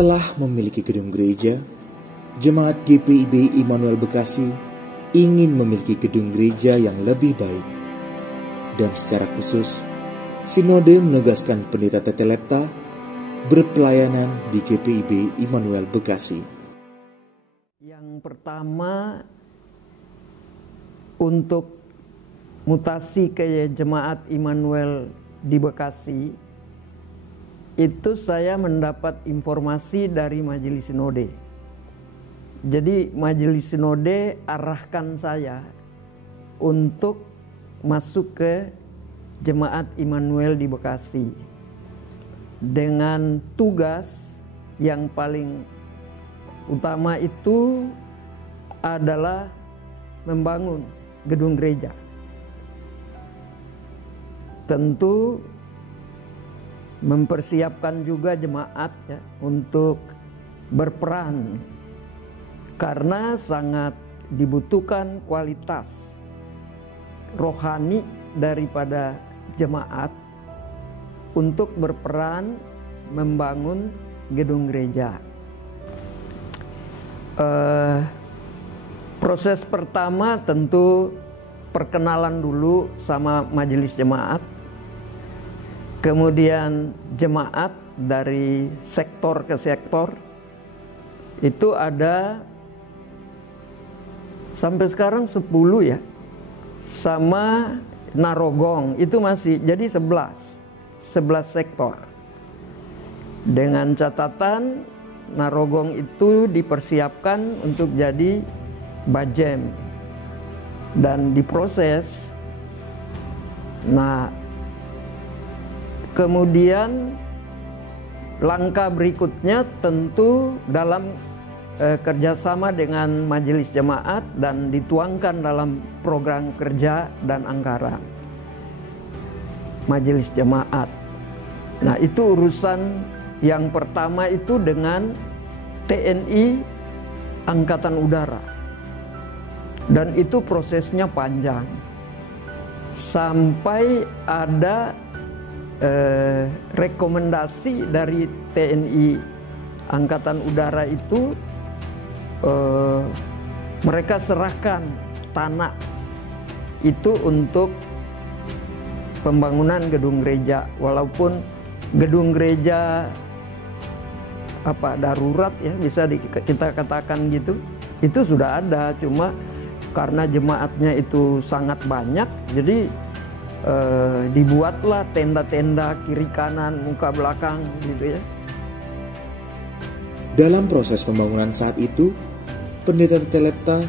Setelah memiliki gedung gereja, Jemaat GPIB Immanuel Bekasi ingin memiliki gedung gereja yang lebih baik. Dan secara khusus, Sinode menegaskan Pendeta Tete Lepta berpelayanan di GPIB Immanuel Bekasi. Yang pertama, untuk mutasi ke Jemaat Immanuel di Bekasi, itu saya mendapat informasi dari Majelis Sinode. Jadi Majelis Sinode arahkan saya untuk masuk ke Jemaat Immanuel di Bekasi dengan tugas yang paling utama itu adalah membangun gedung gereja. Tentu mempersiapkan juga jemaat ya, untuk berperan karena sangat dibutuhkan kualitas rohani daripada jemaat untuk berperan membangun gedung gereja. Proses pertama tentu perkenalan dulu sama majelis jemaat. Kemudian jemaat dari sektor ke sektor itu ada sampai sekarang 10 ya. Sama Narogong itu masih jadi 11 sektor. Dengan catatan Narogong itu dipersiapkan untuk jadi Bajem dan diproses. Nah, kemudian langkah berikutnya tentu dalam kerjasama dengan majelis jemaat dan dituangkan dalam program kerja dan anggaran majelis jemaat. Nah, itu urusan yang pertama itu dengan TNI Angkatan Udara. Dan itu prosesnya panjang. Sampai ada rekomendasi dari TNI Angkatan Udara itu mereka serahkan tanah itu untuk pembangunan gedung gereja, walaupun gedung gereja darurat ya bisa kita katakan gitu, itu sudah ada, cuma karena jemaatnya itu sangat banyak, jadi dibuatlah tenda-tenda kiri kanan muka belakang gitu ya. Dalam proses pembangunan saat itu, Pendeta Tete Lepta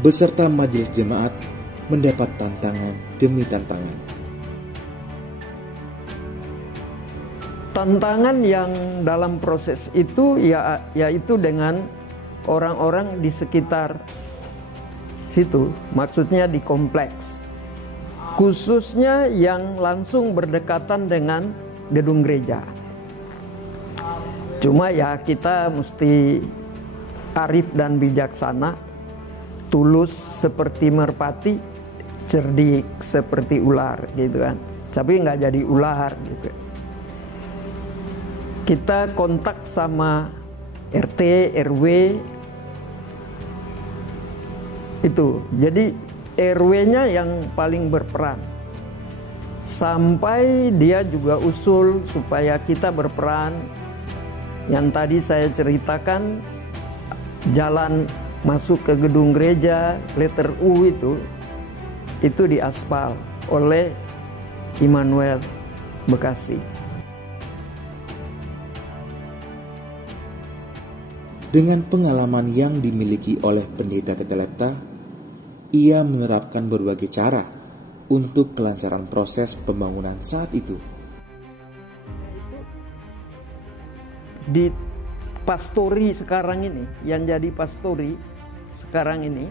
beserta majelis jemaat mendapat tantangan demi tantangan. Tantangan yang dalam proses itu yaitu dengan orang-orang di sekitar situ, maksudnya di kompleks. Khususnya yang langsung berdekatan dengan gedung gereja. Cuma ya kita mesti arif dan bijaksana, tulus seperti merpati, cerdik seperti ular gitu kan. Tapi nggak jadi ular gitu. Kita kontak sama RT, RW itu. Jadi RW-nya yang paling berperan. Sampai dia juga usul supaya kita berperan. Yang tadi saya ceritakan, jalan masuk ke gedung gereja, letter U itu diaspal oleh Immanuel Bekasi. Dengan pengalaman yang dimiliki oleh Pendeta Tete Lepta, ia menerapkan berbagai cara untuk kelancaran proses pembangunan saat itu. Di pastori sekarang ini, yang jadi pastori sekarang ini,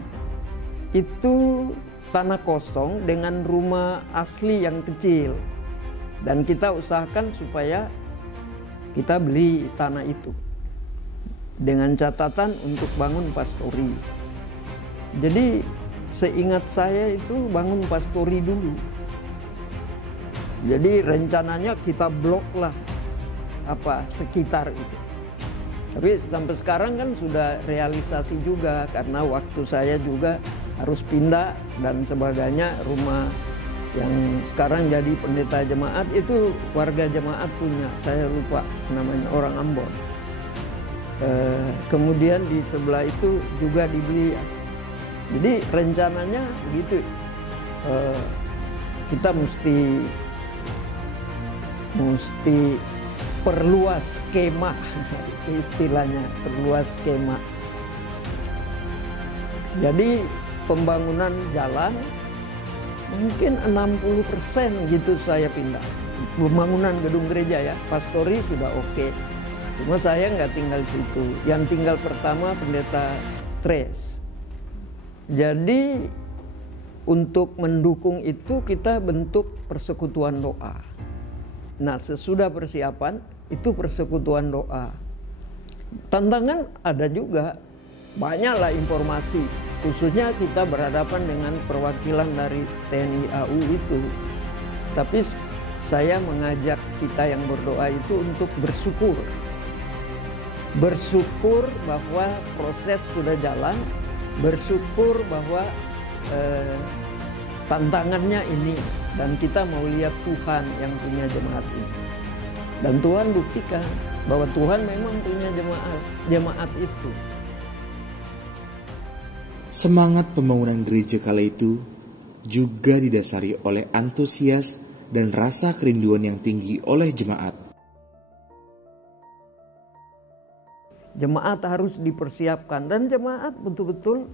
itu tanah kosong dengan rumah asli yang kecil. Dan kita usahakan supaya kita beli tanah itu. Dengan catatan untuk bangun pastori. Jadi seingat saya itu bangun pastori dulu. Jadi rencananya kita blok lah sekitar itu. Tapi sampai sekarang kan sudah realisasi juga, karena waktu saya juga harus pindah dan sebagainya. Rumah yang sekarang jadi pendeta jemaat itu warga jemaat punya, saya lupa namanya, orang Ambon. Kemudian di sebelah itu juga dibeli. Jadi rencananya begitu. Kita mesti perluas skema, istilahnya perluas skema. Jadi pembangunan jalan mungkin 60% gitu saya pindah. Pembangunan gedung gereja ya, pastori sudah oke. Cuma saya nggak tinggal di situ. Yang tinggal pertama pendeta Tres. Jadi untuk mendukung itu kita bentuk persekutuan doa. Nah, sesudah persiapan itu persekutuan doa. Tantangan ada juga, banyaklah informasi. Khususnya kita berhadapan dengan perwakilan dari TNI AU itu. Tapi saya mengajak kita yang berdoa itu untuk bersyukur. Bersyukur bahwa proses sudah jalan, bersyukur bahwa tantangannya ini, dan kita mau lihat Tuhan yang punya jemaat ini. Dan Tuhan buktikan bahwa Tuhan memang punya jemaat itu. Semangat pembangunan gereja kala itu juga didasari oleh antusias dan rasa kerinduan yang tinggi oleh jemaat. Jemaat harus dipersiapkan, dan jemaat betul-betul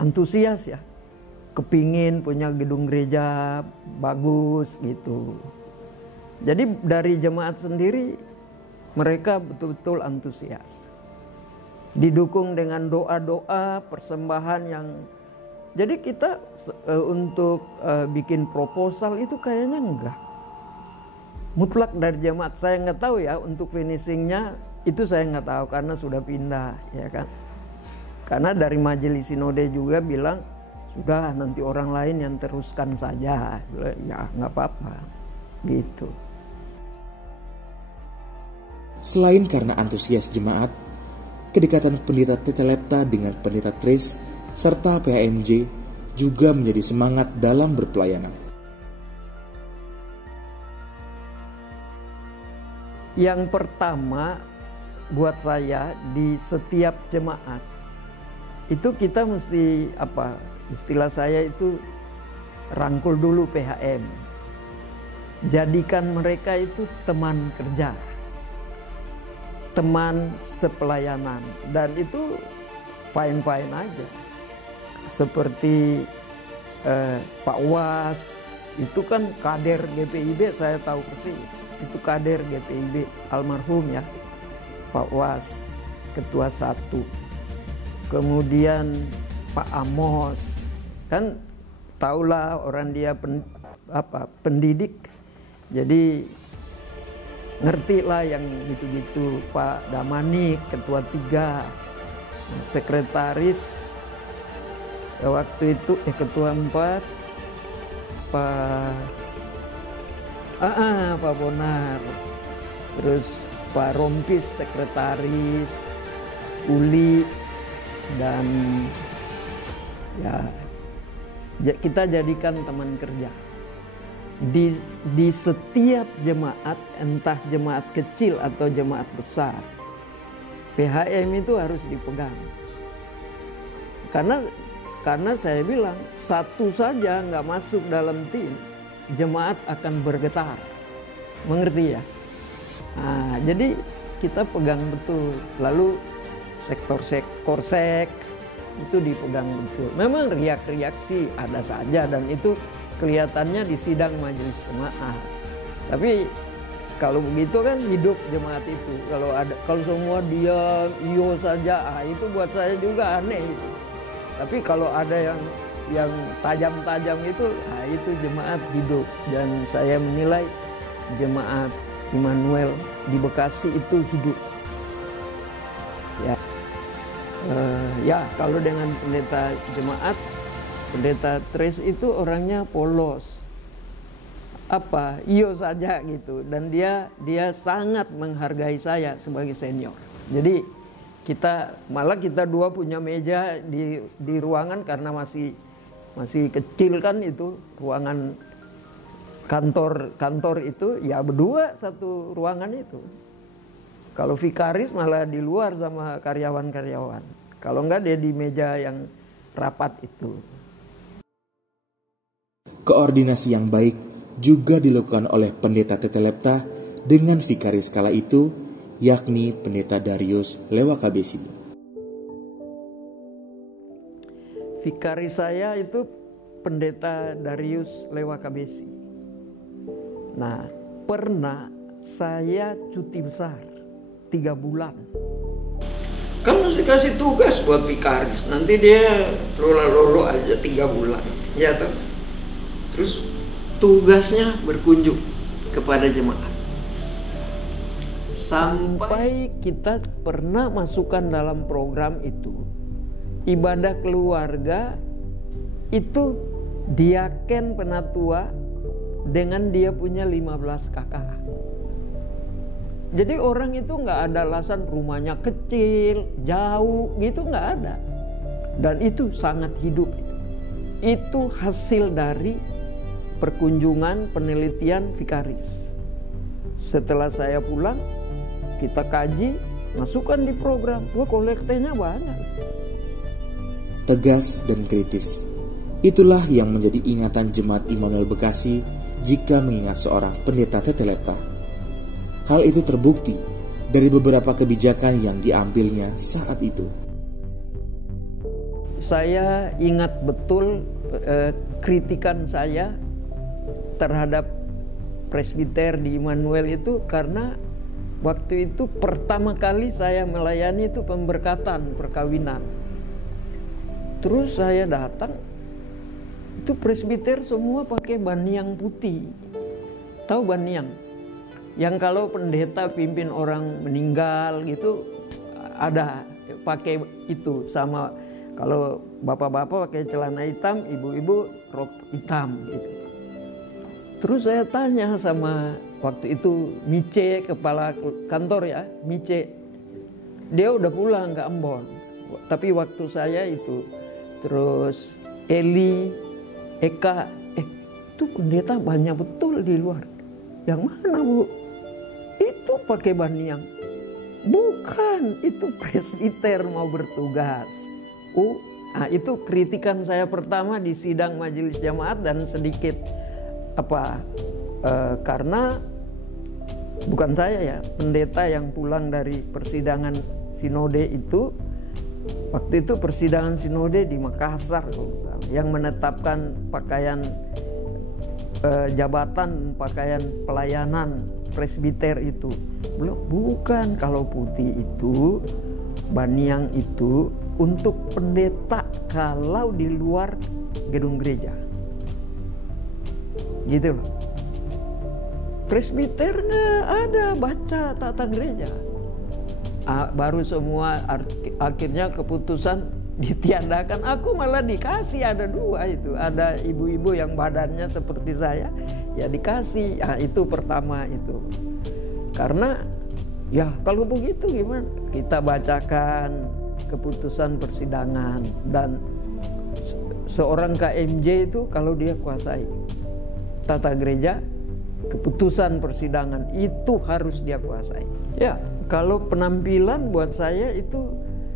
antusias ya. Kepingin punya gedung gereja bagus gitu. Jadi dari jemaat sendiri mereka betul-betul antusias. Didukung dengan doa-doa, persembahan yang... Jadi kita untuk bikin proposal itu kayaknya enggak. Mutlak dari jemaat. Saya nggak tahu ya untuk finishingnya, itu saya nggak tahu karena sudah pindah ya kan. Karena dari majelis sinode juga bilang, sudah nanti orang lain yang teruskan saja. Ya nggak apa-apa gitu. Selain karena antusias jemaat, kedekatan pendeta Tetelepta dengan pendeta Tres serta PHMJ juga menjadi semangat dalam berpelayanan. Yang pertama buat saya, di setiap jemaat itu kita mesti apa, istilah saya itu rangkul dulu PHM. Jadikan mereka itu teman kerja, teman sepelayanan, dan itu fine-fine aja. Seperti Pak Was itu kan kader GPIB, saya tahu persis. Itu kader GPIB almarhum ya, Pak Was, ketua 1. Kemudian Pak Amos, kan tahulah orang dia pendidik, jadi ngerti lah yang gitu-gitu. Pak Damanik, ketua 3, sekretaris waktu itu ketua 4, Pak Bonar, terus Pak Rompis sekretaris, Uli, dan ya kita jadikan teman kerja. Di setiap jemaat, entah jemaat kecil atau jemaat besar, PHM itu harus dipegang. Karena saya bilang, satu saja nggak masuk dalam tim, jemaat akan bergetar. Mengerti ya? Nah, jadi kita pegang betul. Lalu korsek itu dipegang betul. Memang riak-riak sih ada saja, dan itu kelihatannya di sidang majelis jemaat. Tapi kalau begitu kan hidup jemaat itu. Kalau semua diam, iyo saja, itu buat saya juga aneh. Tapi kalau ada yang tajam-tajam itu jemaat hidup. Dan saya menilai jemaat Immanuel di Bekasi itu hidup. Ya, kalau dengan pendeta jemaat, pendeta Tres itu orangnya polos. iyo saja gitu, dan dia sangat menghargai saya sebagai senior. Jadi kita dua punya meja di ruangan karena masih kecil kan, itu ruangan kantor itu ya berdua satu ruangan itu. Kalau vikaris malah di luar sama karyawan-karyawan. Kalau enggak dia di meja yang rapat itu. Koordinasi yang baik juga dilakukan oleh Pendeta Tetelepta dengan vikaris kala itu, yakni Pendeta Darius Lewakabesi. Vikaris saya itu Pendeta Darius Lewakabesi. Nah, pernah saya cuti besar 3 bulan. Kan mesti kasih tugas buat vikaris, nanti dia lolo aja 3 bulan, ya toh. Terus tugasnya berkunjung kepada jemaat. Sampai kita pernah masukkan dalam program itu, ibadah keluarga itu diaken penatua dengan dia punya 15 kakak. Jadi orang itu nggak ada alasan rumahnya kecil, jauh gitu, nggak ada. Dan itu sangat hidup. Itu hasil dari perkunjungan penelitian vikaris. Setelah saya pulang, kita kaji, masukkan di program. Wah, kolektenya banyak. Tegas dan kritis. Itulah yang menjadi ingatan Jemaat Immanuel Bekasi jika mengingat seorang Pendeta Tetelepta. Hal itu terbukti dari beberapa kebijakan yang diambilnya saat itu. Saya ingat betul kritikan saya terhadap presbiter di Immanuel itu karena waktu itu pertama kali saya melayani itu pemberkatan perkawinan. Terus saya datang, itu presbiter semua pakai baniang putih. Tahu baniang? Yang kalau pendeta pimpin orang meninggal gitu ada pakai itu, sama kalau bapak-bapak pakai celana hitam, ibu-ibu rok hitam gitu. Terus saya tanya sama waktu itu Mice, kepala kantor ya, Mice. Dia udah pulang ke Ambon. Tapi waktu saya itu, terus Eli, Eka, itu pendeta banyak betul di luar. Yang mana, Bu? Itu pakai baniang. Bukan, itu presbiter mau bertugas. Nah itu kritikan saya pertama di sidang majelis jemaat, dan sedikit karena bukan saya ya, pendeta yang pulang dari persidangan sinode itu, waktu itu persidangan sinode di Makassar kalau salah, yang menetapkan pakaian jabatan, pakaian pelayanan presbiter itu. Bukan, kalau putih itu, baniang itu untuk pendeta kalau di luar gedung gereja. Gitu loh. Presbiter nggak ada baca tata gereja. Baru semua akhirnya keputusan ditiadakan. Aku malah dikasih ada 2 itu. Ada ibu-ibu yang badannya seperti saya, ya dikasih. Itu pertama itu. Karena ya kalau begitu gimana? Kita bacakan keputusan persidangan, dan seorang KMJ itu kalau dia kuasai tata gereja, keputusan persidangan itu harus dia kuasai. Ya, kalau penampilan buat saya itu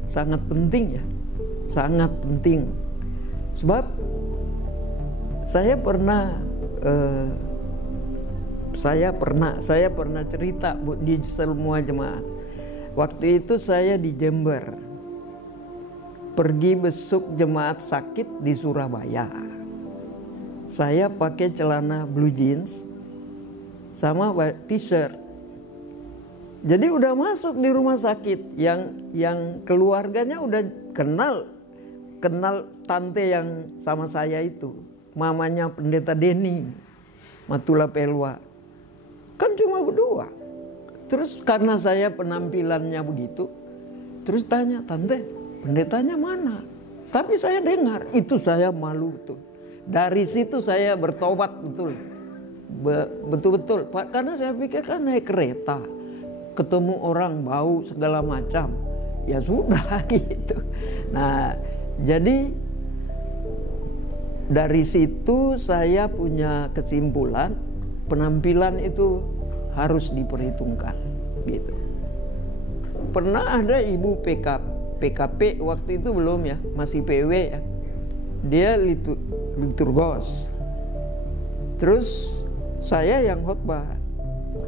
sangat penting ya. Sangat penting. Sebab saya pernah cerita di semua jemaat. Waktu itu saya di Jember, pergi besuk jemaat sakit di Surabaya. Saya pakai celana blue jeans sama t-shirt. Jadi udah masuk di rumah sakit yang keluarganya udah kenal tante yang sama saya itu, mamanya pendeta Denny Matula Pelwa. Kan cuma berdua. Terus karena saya penampilannya begitu, terus tanya, "Tante, pendetanya mana?" Tapi saya dengar, itu saya malu tuh. Dari situ saya bertobat betul. betul-betul, Pak, karena saya pikir kan naik kereta, ketemu orang bau segala macam, ya sudah gitu. Nah, jadi dari situ saya punya kesimpulan penampilan itu harus diperhitungkan gitu. Pernah ada ibu PKP waktu itu belum ya, masih PW ya. Dia liturgos. Terus saya yang khotbah.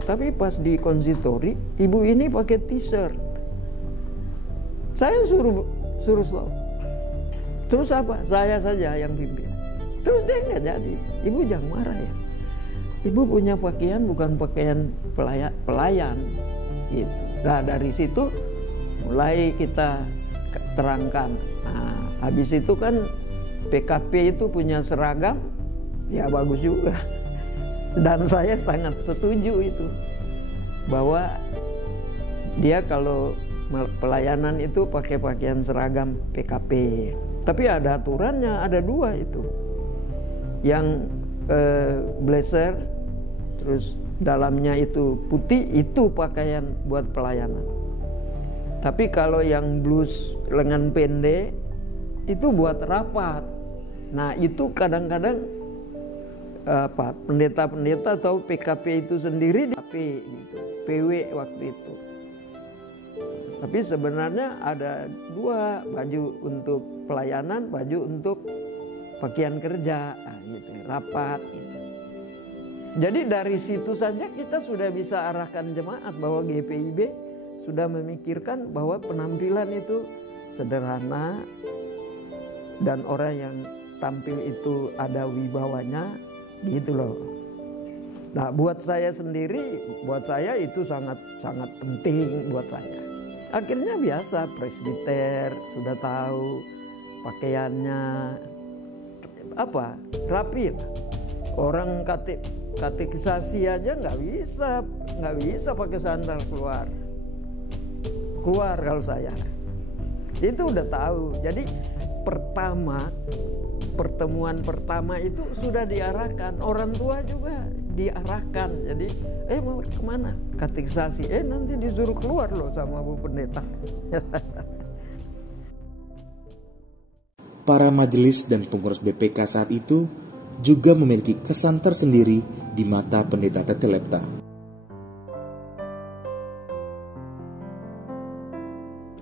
Tapi pas di konsistori, ibu ini pakai t-shirt. Saya suruh stop. Terus apa? Saya saja yang pimpin. Terus dia nggak jadi. Ibu jangan marah ya. Ibu punya pakaian bukan pakaian pelayan gitu. Nah, dari situ mulai kita terangkan. Nah, habis itu kan PKP itu punya seragam, ya bagus juga. Dan saya sangat setuju itu, bahwa dia kalau pelayanan itu pakai pakaian seragam PKP. Tapi ada aturannya, ada dua itu. Yang blazer, terus dalamnya itu putih, itu pakaian buat pelayanan. Tapi kalau yang blus lengan pendek, itu buat rapat. Nah, itu kadang-kadang pendeta-pendeta atau PKP itu sendiri gitu, PW waktu itu. Tapi sebenarnya ada dua, baju untuk pelayanan, baju untuk pakaian kerja, gitu, rapat. Gitu. Jadi dari situ saja kita sudah bisa arahkan jemaat bahwa GPIB sudah memikirkan bahwa penampilan itu sederhana dan orang yang tampil itu ada wibawanya, gitu loh. Nah, buat saya sendiri, buat saya itu sangat penting buat saya. Akhirnya biasa, presbiter sudah tahu pakaiannya apa, rapi lah. Orang katekisasi aja nggak bisa pakai sandal keluar kalau saya. Itu udah tahu. Jadi pertemuan pertama itu sudah diarahkan, orang tua juga diarahkan. Jadi mau kemana? Katekisasi, nanti disuruh keluar loh sama Bu Pendeta. Para majelis dan pengurus BPK saat itu juga memiliki kesan tersendiri di mata Pendeta Tetelepta.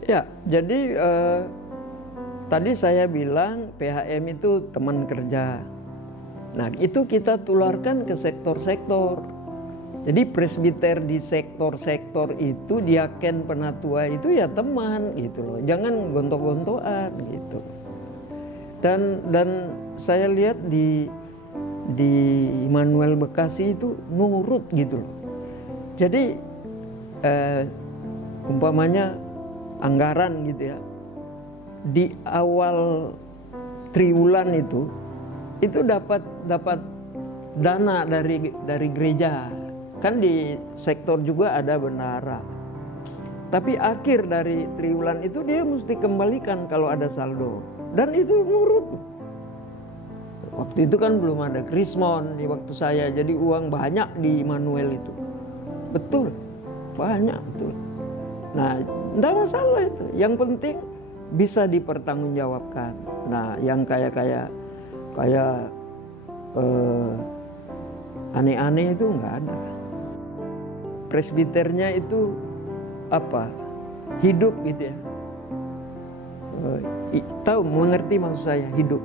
Ya, jadi tadi saya bilang PHM itu teman kerja. Nah, itu kita tularkan ke sektor-sektor. Jadi presbiter di sektor-sektor itu, diaken penatua itu ya teman gitu loh. Jangan gontok-gontokan gitu. Dan saya lihat di Immanuel Bekasi itu nurut gitu loh. Jadi umpamanya anggaran gitu ya, di awal triwulan itu dapat dana dari gereja. Kan di sektor juga ada bendahara. Tapi akhir dari triwulan itu dia mesti kembalikan kalau ada saldo. Dan itu nurut. Waktu itu kan belum ada Krismon di waktu saya, jadi uang banyak di Immanuel itu. Betul, banyak betul. Nah, tidak masalah itu. Yang penting bisa dipertanggungjawabkan. Nah, yang kayak aneh-aneh itu nggak ada. Presbiternya itu hidup gitu ya. Tahu, mengerti maksud saya, hidup,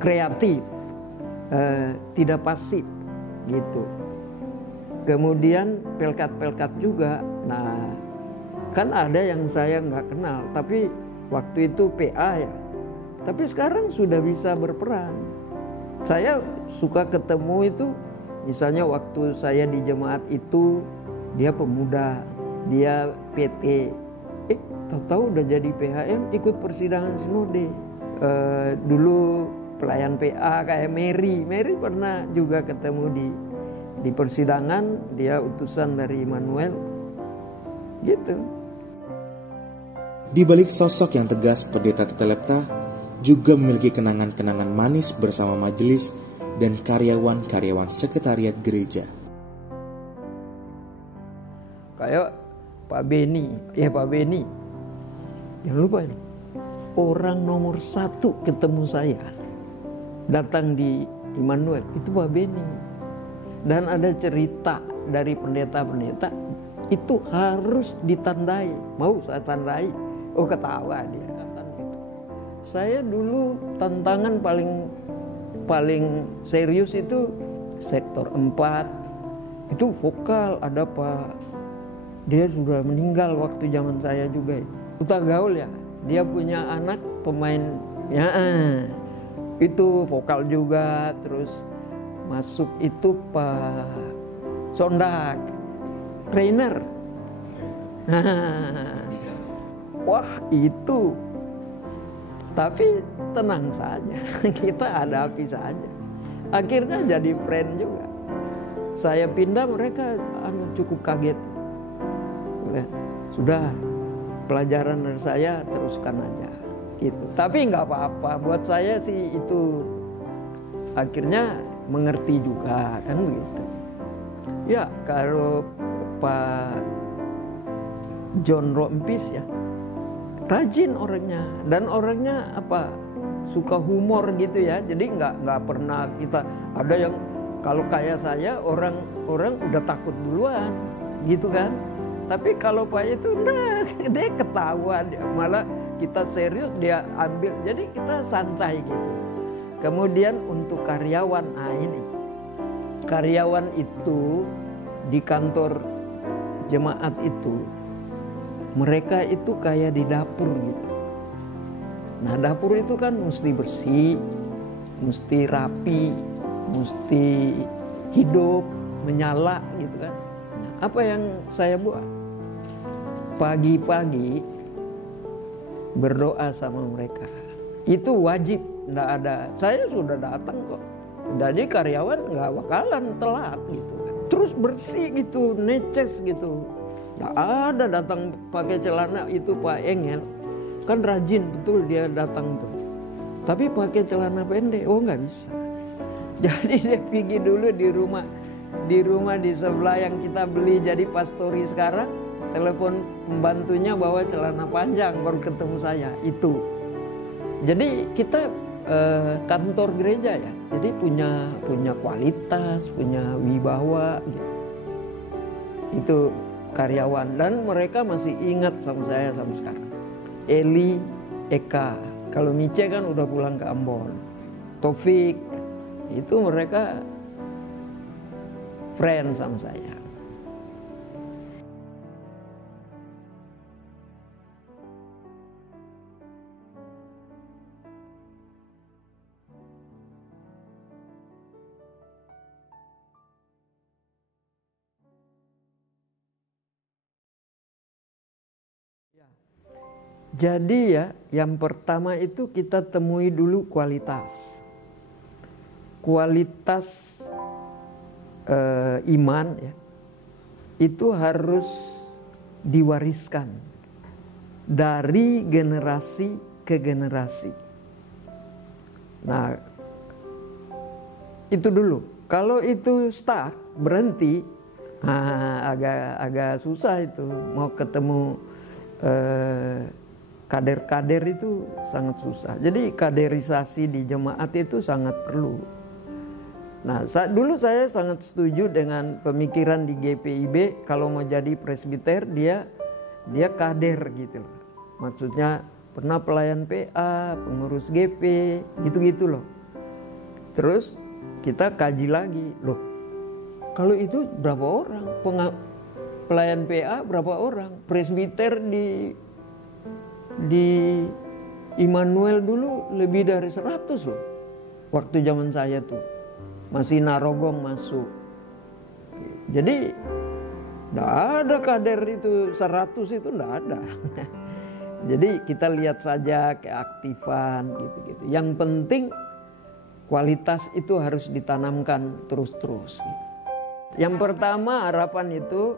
kreatif, tidak pasif gitu. Kemudian pelkat juga. Nah, kan ada yang saya nggak kenal, tapi waktu itu PA ya. Tapi sekarang sudah bisa berperan. Saya suka ketemu itu, misalnya waktu saya di jemaat itu, dia pemuda, dia PT. Tahu-tahu udah jadi PHM, ikut persidangan sinode. Dulu pelayan PA kayak Mary pernah juga ketemu di persidangan, dia utusan dari Immanuel. Gitu. Di balik sosok yang tegas Pendeta Tetelepta juga memiliki kenangan-kenangan manis bersama majelis dan karyawan-karyawan sekretariat gereja. Kayak Pak Beni, jangan lupa ini, orang nomor 1 ketemu saya datang di Immanuel itu Pak Beni. Dan ada cerita dari pendeta-pendeta itu harus ditandai. Mau saya tandai? Oh, ketawa dia. Saya dulu tantangan paling serius itu sektor 4. Itu vokal, ada Pak, dia sudah meninggal waktu zaman saya juga. Uta Gaul ya, dia punya anak pemain ya, itu vokal juga. Terus masuk itu Pak Sondak, trainer. Wah itu, tapi tenang saja, kita hadapi saja. Akhirnya jadi friend juga. Saya pindah, mereka cukup kaget. Sudah, pelajaran dari saya teruskan aja gitu. Tapi nggak apa-apa, buat saya sih itu akhirnya mengerti juga, kan begitu. Ya, kalau Pak John Rompis ya rajin orangnya, dan orangnya suka humor gitu ya. Jadi nggak pernah kita ada yang, kalau kayak saya orang udah takut duluan gitu kan. Tapi kalau Pak itu dia ketawa, malah kita serius dia ambil, jadi kita santai gitu. Kemudian untuk karyawan, ini karyawan itu di kantor jemaat itu, mereka itu kayak di dapur gitu. Nah, dapur itu kan mesti bersih, mesti rapi, mesti hidup, menyala gitu kan. Nah, apa yang saya buat? Pagi-pagi berdoa sama mereka. Itu wajib, enggak ada. Saya sudah datang kok. Jadi karyawan nggak bakalan telat gitu kan. Terus bersih gitu, neces gitu. Nggak ada datang pakai celana. Itu Pak Engel kan rajin betul, dia datang tuh. Tapi pakai celana pendek, oh nggak bisa. Jadi dia pergi dulu di rumah di sebelah yang kita beli jadi pastori sekarang. Telepon pembantunya bawa celana panjang, baru ketemu saya. Itu. Jadi kita kantor gereja ya, jadi punya kualitas, punya wibawa gitu. Itu karyawan, dan mereka masih ingat sama saya sampai sekarang. Eli, Eka, kalau Mice kan udah pulang ke Ambon. Taufik, itu mereka friend sama saya. Jadi ya, yang pertama itu kita temui dulu kualitas. Kualitas iman ya, itu harus diwariskan dari generasi ke generasi. Nah, itu dulu. Kalau itu stuck, berhenti, agak susah itu. Mau ketemu kader-kader itu sangat susah. Jadi kaderisasi di jemaat itu sangat perlu. Nah, dulu saya sangat setuju dengan pemikiran di GPIB, kalau mau jadi presbiter dia kader gitu loh. Maksudnya pernah pelayan PA, pengurus GP, gitu-gitu loh. Terus kita kaji lagi, loh kalau itu berapa orang? Pelayan PA berapa orang? Presbiter di Immanuel dulu lebih dari 100 loh. Waktu zaman saya tuh masih Narogong masuk. Jadi enggak ada kader itu 100 itu enggak ada. Jadi kita lihat saja keaktifan gitu-gitu. Yang penting kualitas itu harus ditanamkan terus-terus. Yang pertama harapan itu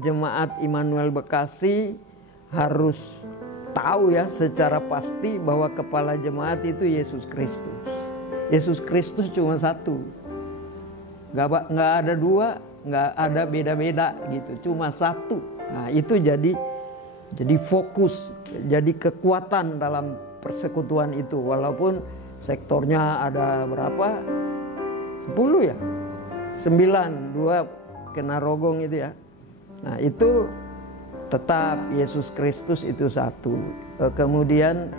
jemaat Immanuel Bekasi harus tahu ya secara pasti bahwa kepala jemaat itu Yesus Kristus. Yesus Kristus cuma satu. Nggak ada dua, nggak ada beda-beda gitu, cuma satu. Nah itu jadi fokus, jadi kekuatan dalam persekutuan itu. Walaupun sektornya ada berapa? 10 ya? 9, 2 kena rogong itu ya. Nah itu tetap Yesus Kristus itu satu. Kemudian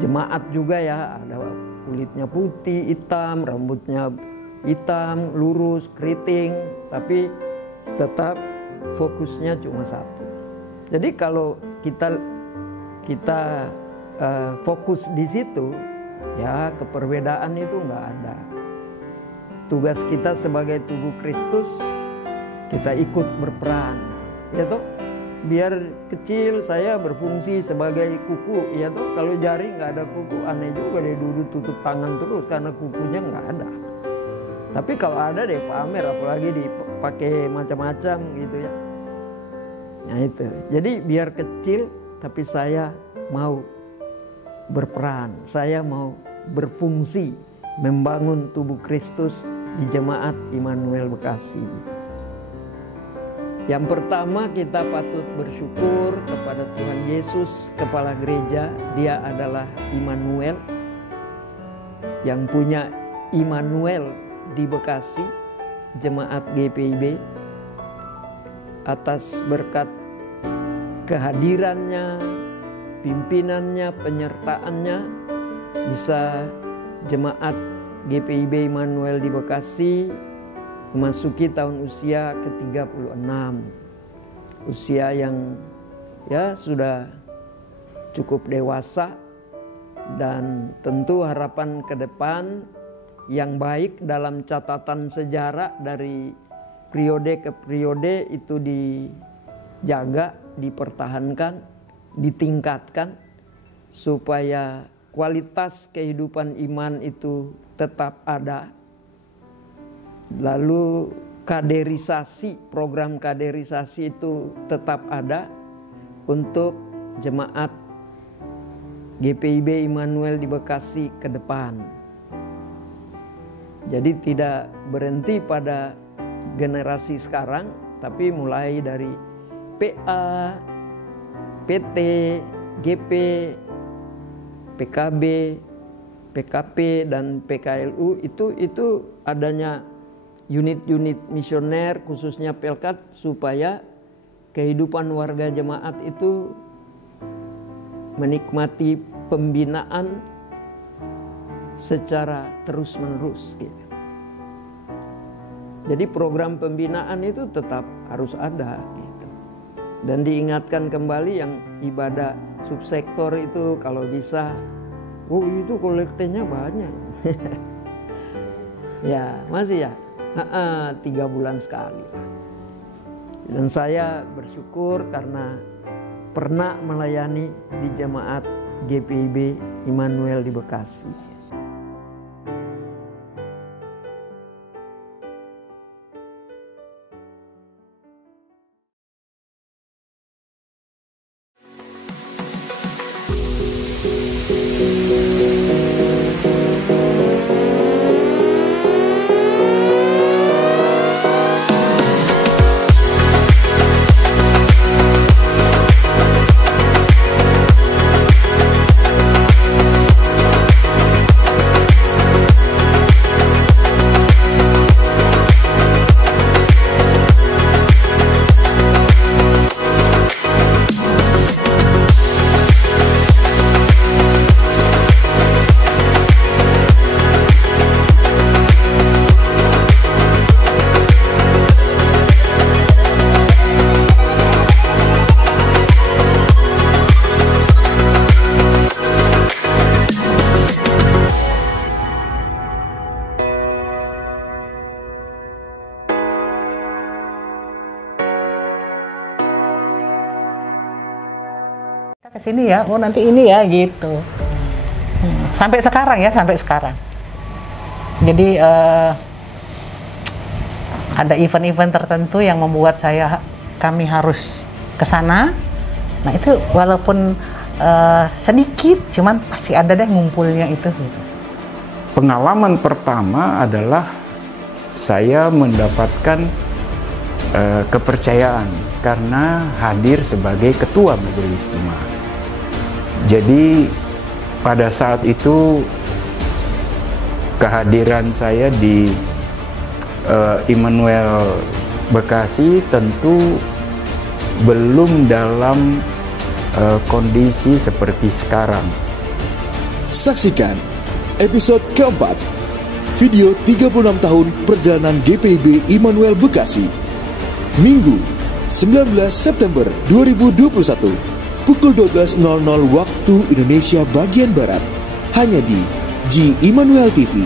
jemaat juga ya, ada kulitnya putih, hitam, rambutnya hitam, lurus, keriting, tapi tetap fokusnya cuma satu. Jadi kalau kita fokus di situ, ya keperbedaan itu nggak ada. Tugas kita sebagai tubuh Kristus, kita ikut berperan, ya toh. Biar kecil saya berfungsi sebagai kuku, ya toh. Kalau jari nggak ada kuku, aneh juga deh duduk tutup tangan terus karena kukunya nggak ada. Tapi kalau ada deh pamer, apalagi dipakai macam-macam gitu ya. Nah itu. Jadi biar kecil tapi saya mau berperan, saya mau berfungsi membangun tubuh Kristus di Jemaat Immanuel Bekasi. Yang pertama kita patut bersyukur kepada Tuhan Yesus, Kepala Gereja. Dia adalah Immanuel, yang punya Immanuel di Bekasi, Jemaat GPIB, atas berkat kehadirannya, pimpinannya, penyertaannya, bisa Jemaat GPIB Immanuel di Bekasi memasuki tahun usia ke-36. Usia yang ya sudah cukup dewasa, dan tentu harapan ke depan yang baik dalam catatan sejarah dari periode ke periode itu dijaga, dipertahankan, ditingkatkan supaya kualitas kehidupan iman itu tetap ada. Lalu kaderisasi, program kaderisasi itu tetap ada untuk jemaat GPIB Immanuel di Bekasi ke depan. Jadi tidak berhenti pada generasi sekarang, tapi mulai dari PA, PT, GP, PKB, PKP, dan PKLU itu adanya unit-unit misioner khususnya Pelkat supaya kehidupan warga jemaat itu menikmati pembinaan secara terus-menerus gitu. Jadi program pembinaan itu tetap harus ada gitu. Dan diingatkan kembali yang ibadah subsektor itu kalau bisa, itu kolektenya banyak. Ya masih ya, 3 bulan sekali. Dan saya bersyukur karena pernah melayani di jemaat GPIB Immanuel di Bekasi. Kesini ya, oh nanti ini ya gitu. Sampai sekarang ya, sampai sekarang. Jadi ada event-event tertentu yang membuat kami harus ke sana. Nah itu walaupun sedikit, cuman pasti ada deh ngumpulnya itu. Gitu. pengalaman pertama adalah saya mendapatkan kepercayaan karena hadir sebagai ketua majelis jemaat. Jadi pada saat itu kehadiran saya di Immanuel Bekasi tentu belum dalam kondisi seperti sekarang. Saksikan episode keempat, video 36 tahun perjalanan GPIB Immanuel Bekasi, Minggu 19 September 2021, pukul 12.00 waktu Indonesia bagian Barat, hanya di G Immanuel TV.